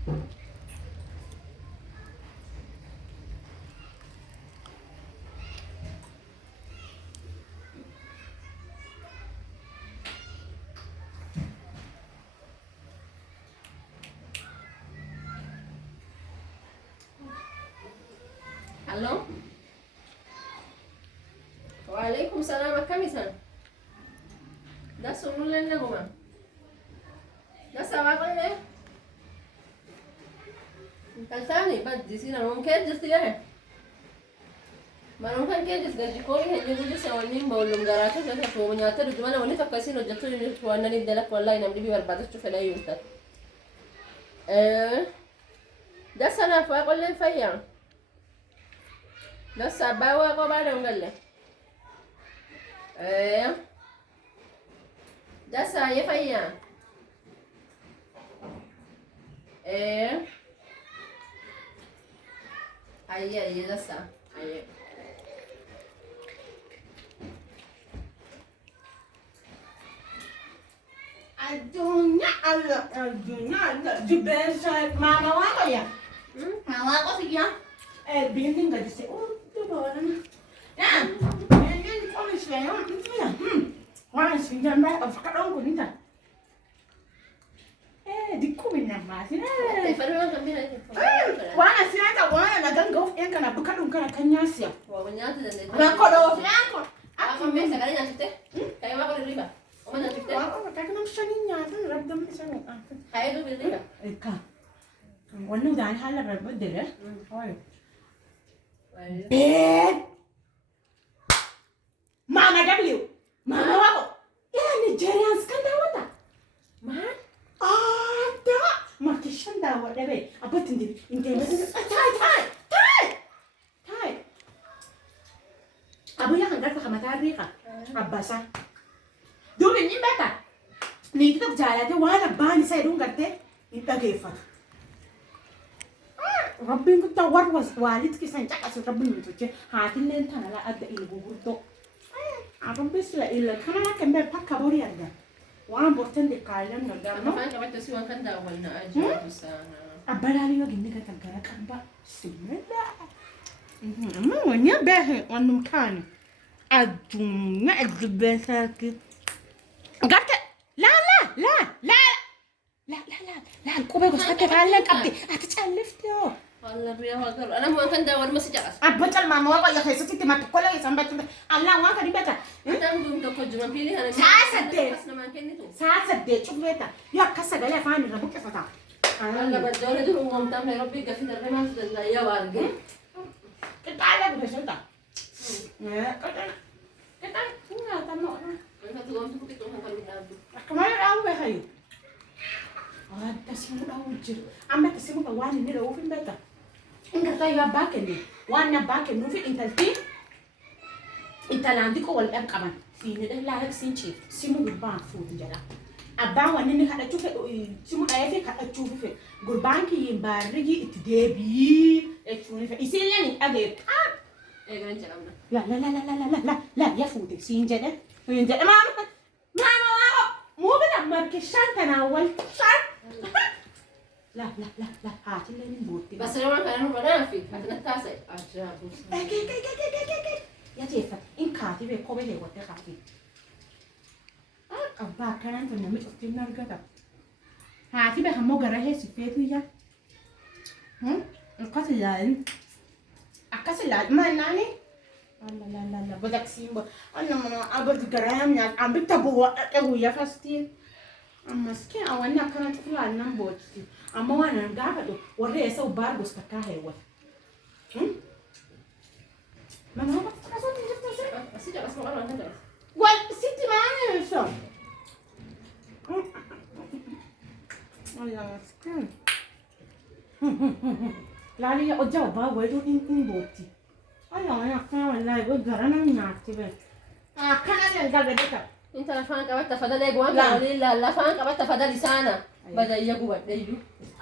Hello? Waalaikum salam akkamisan? Da sunullee naguma. Da sabaqallee. Kaltaani baddi namoon kee jirti gahe. Manuun kan kee jirti jikooni hejii guddi sawwanniin bawlum garaatu kan hafuuma nyaata dhugdi mana walitti akkasiin hojjettu waannaniif dalak wallaahi namni dhibii barbaadachuu fedha iyyuu taate. Da sanaaf waaqolleen fayyaa. Da sabbaa waaqoo baada hungalle. Da saayee fayyaa. Ayye da saa. Ayye. Addunyaa jibbeessa maama waaqoya. Maama waaqotiya. Biinni gadise dubarana. Biinni qolisheeyo. Waan sinjaan baa of kadhoon kunita. Dikku minna maatina. Waan asinaata waan nagan goof een kana bukadun kana kanyaasiya. Waa nyaata dandeettii. Rakkodoo filaanko. Akka meeshaa kana nyaatte? Kaya waa qolli riba. Oma nyaatte? Waan kaknam shanii nyaatan rabdam isaan. Kaya duubi riba. Ka. Wannan udaan haala rabbaddere. Hoy. Bed. Mama W. Mama wako. Ila Nigerians kan daawata. Maal? Ada. Makishan daawata be. Abbatin dibi. Tai. Abu yang kan ka matari ka. Abbasa. Dubi ni bata. Ni kitab jalate wala bani sai dun garte. Ni tagefa. Rabbin kun tawar was walid kisan cak asu rabbin mutuce hatin len tanala adda ilgu burdo. Abang bisla illa kana kan ber pakka bori arga. Waan borten de kailan no Amma faan qabatta si waan kan daawwanna ajaa'ibaa sana. Abbalali wa ginni ka tagara karba. Simela. Amma wanya bahe wannum kan. Adunya adbesaki. Garte. La. Kobe gostate fallen qabdi. Atcallifto. Wallah biya waa garu. Ana waan kan daawwan masi jaqas. Abbatal mama wa ya keessatti matukkola isan battu. Allah waan kan dibata. Atam dum tokko juma pili hana. Saasadde. Namaan kennitu. Saasadde cufeta. Ya kasa gale faani rabu kefata. Allah baddoole dur uumamtaan mee rabbii gafi darbe maal danda'aa waa arge. Kitaala gudasota. Kita enggak tamu. Kan tu gomtu kutik kan kan bidabdu. Kemarin aku hayu. Ada simu awujir. Amba kasimu ka wani ni rawufin beta. Inga tayo baken ni. Wana baken nufi intalti. Intalandi ko wal qaban. Fini da la hak sinchi. Simu gurban fu jala. Abba wani ni kada chufe simu da yafi kada chufe. Gurban ki yimbarigi itdebi. E chuni fe. Isin yani age. Gan jalam na. La ya fu de sinjede. Sinjede mama. Mama. Mo bina markishan kana wal shan. لا هاتي لي من بوتي بس لو ما كانوا بنافي هتنا التاسع عجاب يا تيفا إن كاتي بيكوبي لي وقت كاتي أبا كان في نمط أكتر نرجع هاتي بهم جراه سفيتو يا القصة لان القصة لان ما ناني لا بدك سيمبا أنا ما أبغى جرام يا عم بتبوا أبويا فاستين مسكين أو أنا كانت تطلع لنا بوتي أما وانا قاعدة وريه يسوي باربوس كاهي هو ما هو بس بس جالس مقرر هذا والستي معانا شو والله مسكين لا لي أجا بابا يدو إن بوتي والله أنا كان والله يقول جرانا من عتبه كان أنا قاعدة بيتا انت لفان قبضت فدا ليغوان لا لفان قبضت فدا لسانا بدا يغو ديدو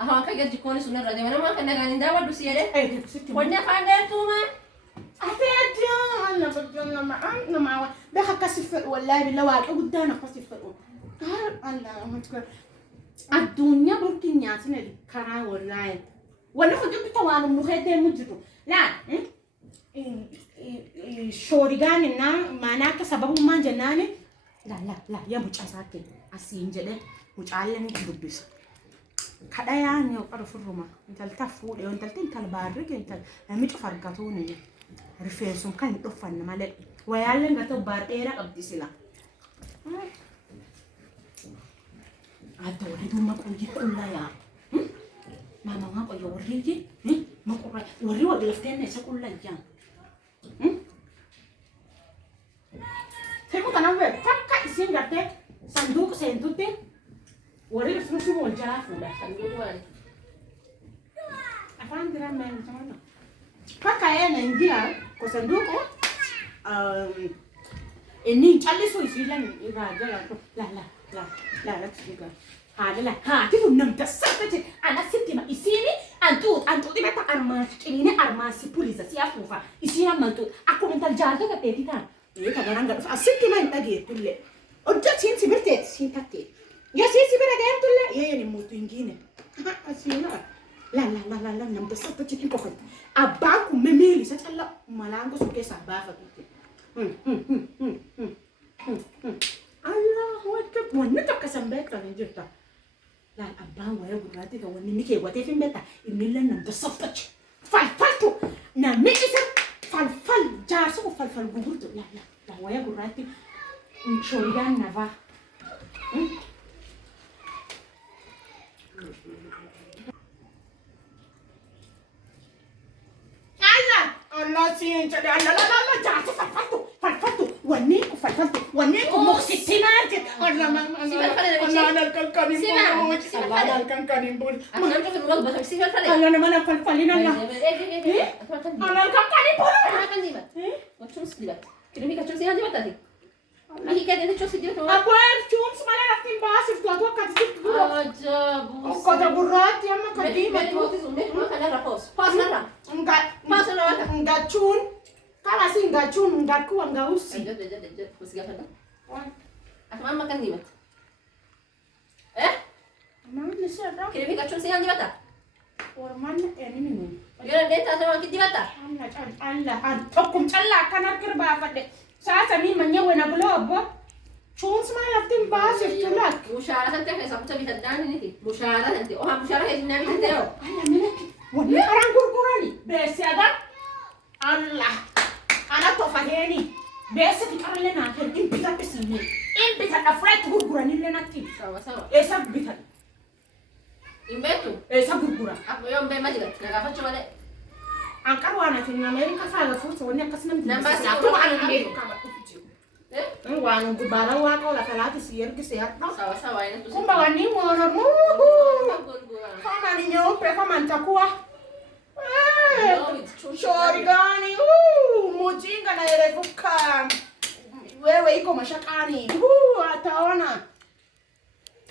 اها كاجي كوني سنن رادي وانا ما كنا غاني دا ودو سيده اي ستي ودنا فاندتوما أتيجي أنا بدنا ما ده كسف والله بالله واقع قدامنا كسف الله متكر Addunyaa burki nyaatine karaa wallahi. Wanni hojii bitta waan muhee deemu jiru. Laa shoorigaan na maanaa akka sababummaan jennaani la yaa mucaasaa kee asiin jedhee mucaallee ni dubbisa. Kadhayaa ni qara furruma intalta fuudhee intalti intal baarrige intal namni cufa argatu ni rifeensum kan dhufan malee wayaallee gato baardheera qabdi sila. Ada wali duma qoyi qullaya. Mama nga qoyi warrigi ma qorra warri waglafteenna isa qullayan. Temu kana we fakka isin gatte sanduuq seentutti warri fuusu wal jala fuudha sanduuq wali. Afaan dira men tamana. Fakka ene ndia ko sanduuq ini callisu isilan irajala la tsiga. Hadala tifu namta sakati ana sitima isini antu dibata armas armasi pulisa siafufa isina mantu aku mental jaga kateti Eka garanga asitti man dage tulle. Oggi sin sibirte sin tatte. Ya si sibira ga tulle ye ni mutu ingine. Asina. La nam da satta cikin kokon. Abba ku memeli sa talla malango suke sabafa tutte. Allah akbar wannan ta kasambe ka ne jirta. La abba waya gurati ga wani nike wate fin beta imillan nam da satta falfalto na misa falfal jaarsa falfal gugurtu la waya gurati shoorigaan nava Allah sin jadi la jaarsa falfalto wanni ku falfalto wanni ku moksitinati Allah kan kanin bol أنا أجرب المطبخ بس يفعل فلان. Allah mana falfalina Allah Allah kan kanin bol أنا كان ديبت. وشو سديبت؟ كده ميكا شو سيها ديبت هذه. ميكي كده شو سديبت؟ Abuel cuma semala natin basis tu aku kat situ dulu. Aja, Kau dah berat ya mak Beli kadi roti sumber, makan darah pos. Pas darah. Enggak cun. Kalau sih enggak cun, enggak kuat, enggak usi. Jod, bos gak ada. Aku mau makan dibet. Eh? Mana sih ada? Kira mika cun sihan dibet ah? Orang mana ini nih? Biar dia tak sama kita dibet ah? Allah, tokum calla kanar kerba apa deh? Saat ini menyewa nak belum? Cun semala natin basis tu lah. Musyarah nanti aku sabtu bisa dan ini. Musyarah nanti. Oh, musyarah ini nabi nanti oh. Allah mana? Wah, orang gurguran ni. Besi ada? Allah. Anak tofaheni. Besi fikar le nak impitan pesini. Impitan afraid gurguran ni le nanti. Sama. Esa bitan. Imbetu. Esa gurguran. Aku yang be majilat. Nagafa cuma deh. Angkar wana tin Amerika saga fuso wani kasnam din. Nambasi Tu wana Amerika ba kufici. Eh? Wana gubara wa ko la kalati siyar ki siyar. Sawa ini tu. Kumba wani mwana mu. Kama ni nyeupe kama nitakuwa. Shori gani? Mujinga na erevuka. Wewe iko mashakani. Ataona.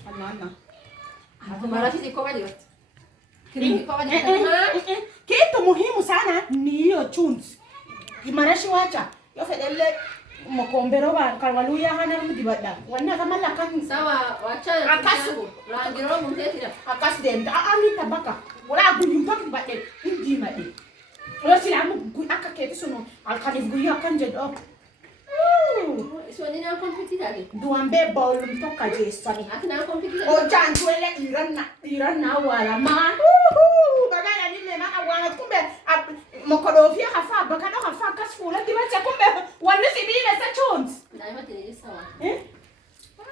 Alana. Aku malah sih kau aja. Kitu muhimu sana ni hiyo tunes. Imarashi wacha. Yo fedele mokombero ba kalwaluya hana mudibada. Wana kama la kan Sawa, wacha. Akasu. Lagi roh mungkin tidak. akas dem da ami tabaka. Wala gunyum tok bade. Indi made. Wala sila mo aka kete sono alkanif guya kan jedo. Suami nak kompetisi lagi. Duambe bolum toka jesani. Aku nak kompetisi. O jantuele iran na wala man. Bagaya ni le ma awanga kumbe mokodofia hafa bakado hafa kasfula dibacha kumbe wanne sibile sa chons. Naima tini sawa. Sige.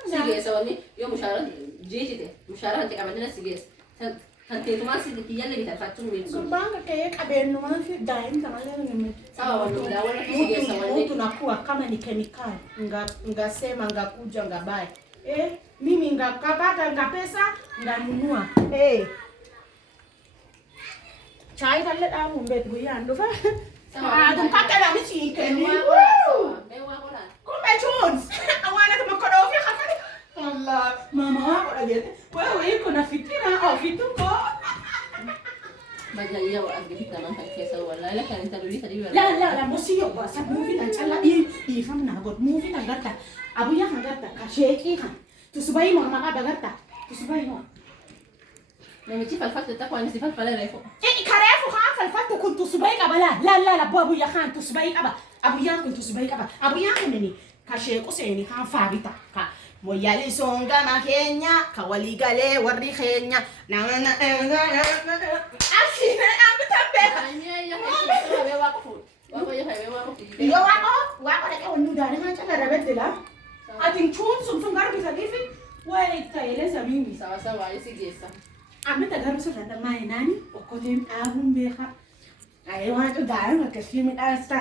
Sige sawa ni. Yo musyarah jeje deh. Musyarah nanti kapan dia sige. Nanti tu masih dikian lebih tak satu minggu. Sumbanga kaya kabeno man fi daim tamale ni. Sawa wanu dawa sige sawa ni. Mtu nakuwa kama ni kemikali. Ngasema ngakuja ngabai. Mimi ngakapata ngapesa nganunua. Chai kale da mumbe guyan do fa. Dum kata na michi keni. Mewah kola. Kumbe chons. Awana kama kodofia kafani. Allah, mama wako aje. Wewe uko na fitina au vituko? Baca iya wa agri kita man tak kesa wala la kan ta duli tadi La mosio ba sa movie na chala i fam na god movie na gata. Abu ya hangata ka sheki ha. Tu subai mo maka bagata. Tu subai mo. namichi falfaltu takwa nisi falfala refu kareefu kaan falfattu kun tusubay qaba la abbo abuyyaa kaan tusubay qaba abuyyaan kun tusubay qaba abuyyaan kun ka sheequ seeni kaan faabita ka moyyali soongama keenya ka walii galee warri keenya asine ambitambe yo waaqo dhaqee wannu daadhi maa cala rabeddela atin chuun sun garbisaniifi waa'ee ta'elee samiini sawa sawa isi geessa Amita garu sirrata mai nani okotem abun beka ai wa to daran ka kashi mi dasta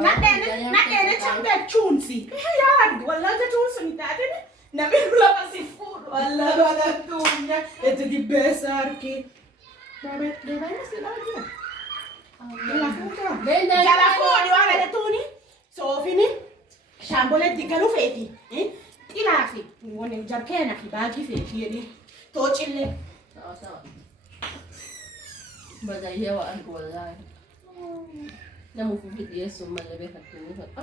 na dene chambe chunsi ya wallahi ta chunsi mi tade na be kula pasifur wallahi bana tunya ete di besar ki de vai na sila dia la fodi wala de tuni so fini shambole di galu feti ilafi woni jarkena ki bagi feti ni توجيلي sawa sawa badaiya wa alku wallahi na mufuki yesu malabe hatuni fa